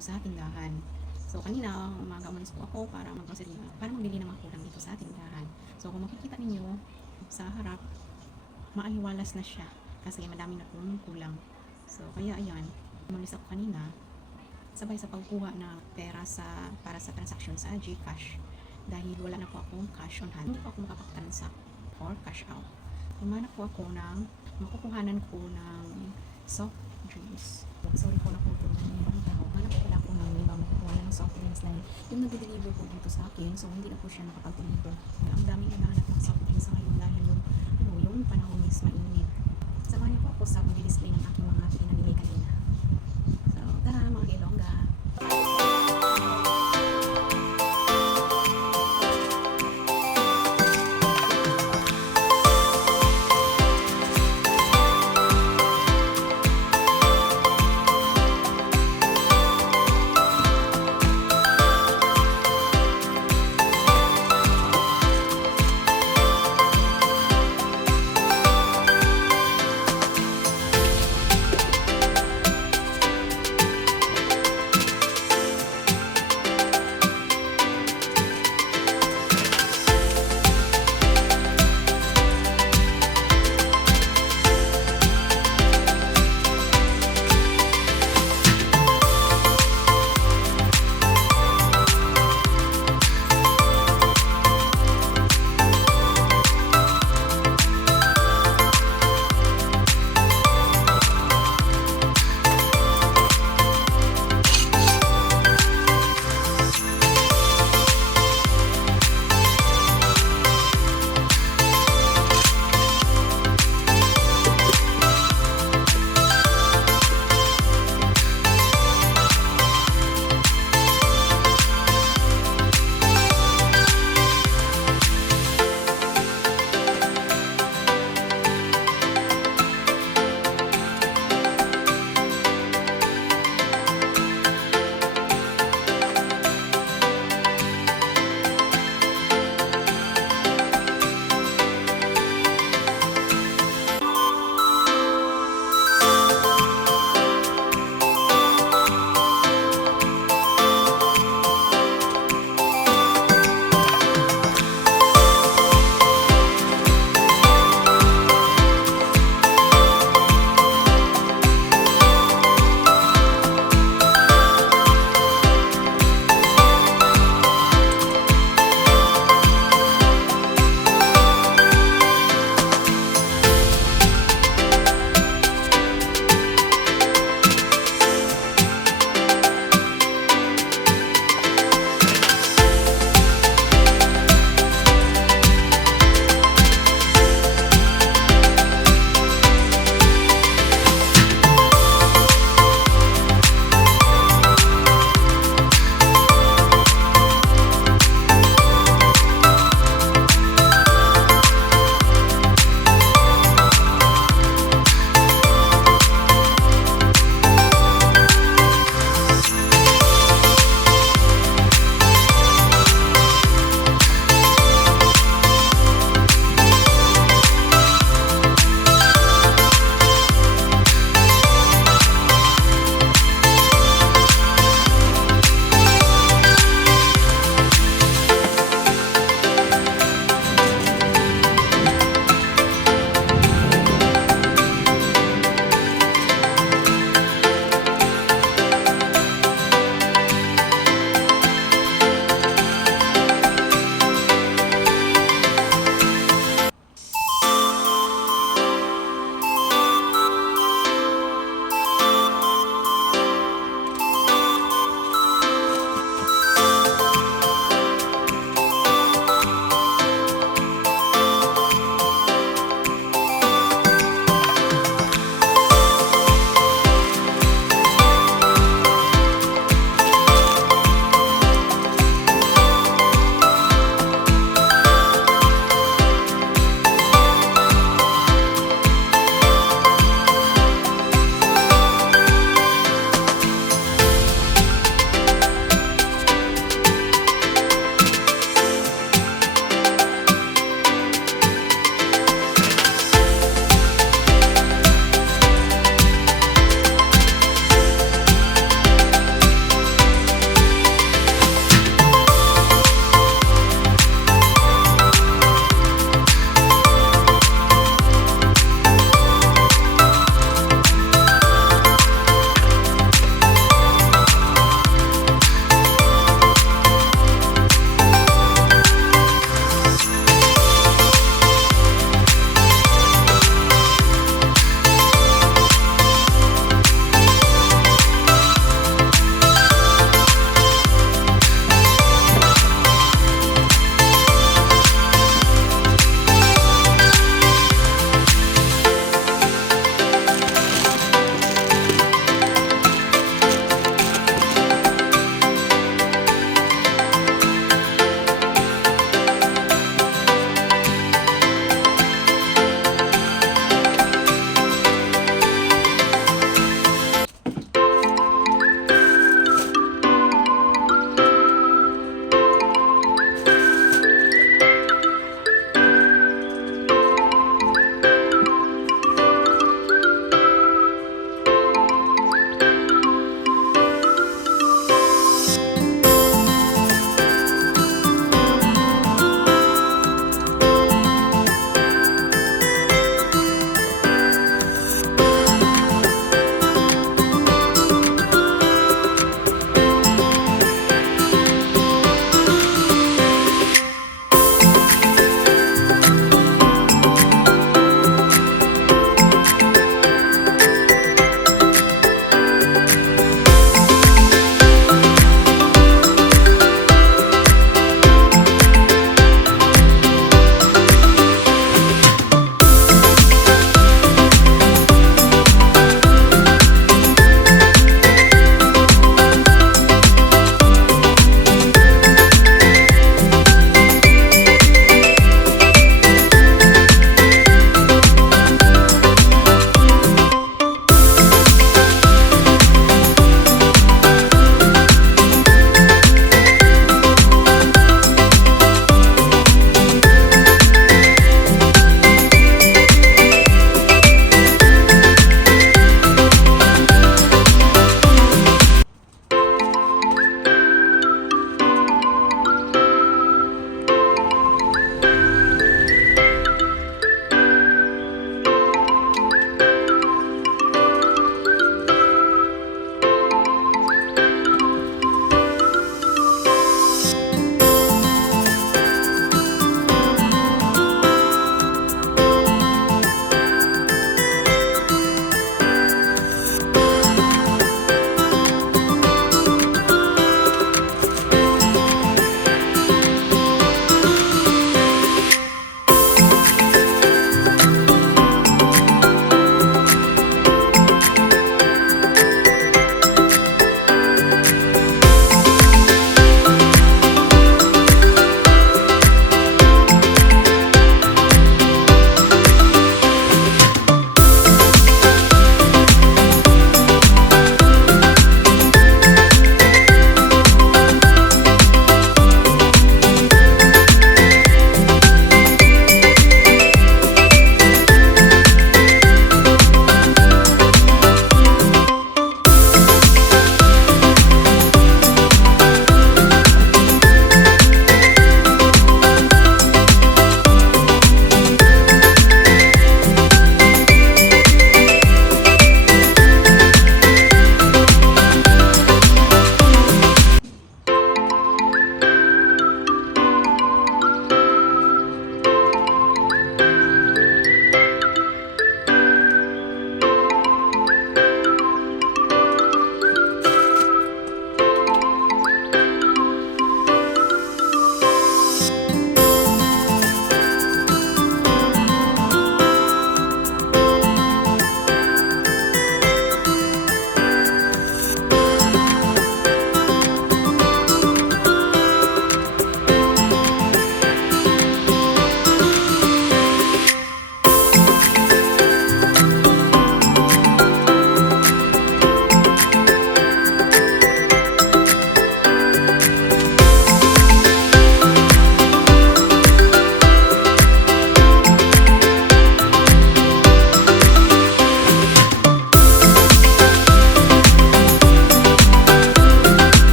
dito sa tindahan. So kanina, umaga umalis po ako para magbili ng mga kulang dito sa tindahan. So kung makikita ninyo sa harap, maaliwalas na siya kasi madami na pong kulang. So kaya ayan, umalis ako kanina sabay sa pagkuha na pera para sa transaction sa GCash dahil wala na po akong cash on hand. Hindi po ako makapag-transact or cash out. Humanap po ako ng makukuhanan ko ng soft drinks. Sorry po na po ito ng ibang tao. Hanap pala ako ng ibang makukuhanan ng soft drinks dahil yung nag-deliver po dito sa akin, so hindi na po siya nakapag-deliver. Ang daming naghahanap ng soft drinks sa ngayon dahil yung panahon is mainit. Samahan niyo po ako sa mag-display ng aking mga pinamili kanina. So tara mga Ilongga.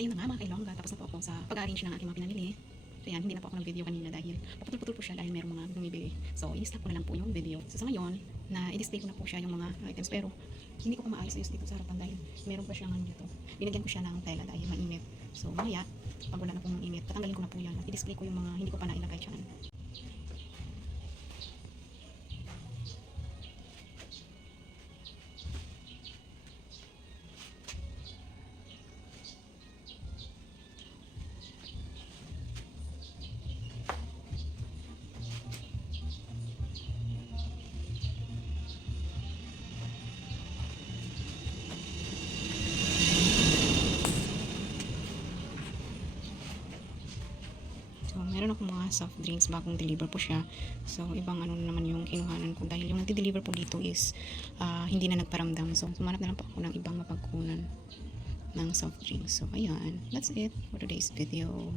ayun na nga mga kailongga, tapos na po ako sa pag-arrange ng aking mga pinamili. So yan, hindi na po ako nag-video kanina dahil paputol-putol po siya dahil merong mga bumibili. So i-stop ko na lang po yung video. So sa ngayon, na i-display ko na po siya yung mga items, pero hindi ko pa maayos dito sa harapan dahil meron pa siyang dito. Binigyan ko siya ng tela dahil mainit. So mamaya, pag wala na pong init, tatanggalin ko na po yan at i-display ko yung mga hindi ko pa nailagay dyan. So, meron akong mga soft drinks bagong deliver po siya. So, ibang ano naman yung kinuhanan ko dahil yung nagde-deliver po dito is hindi na nagparamdam. So, sumanap na lang po ako ng ibang mapagkunan ng soft drinks. So, ayan. That's it for today's video.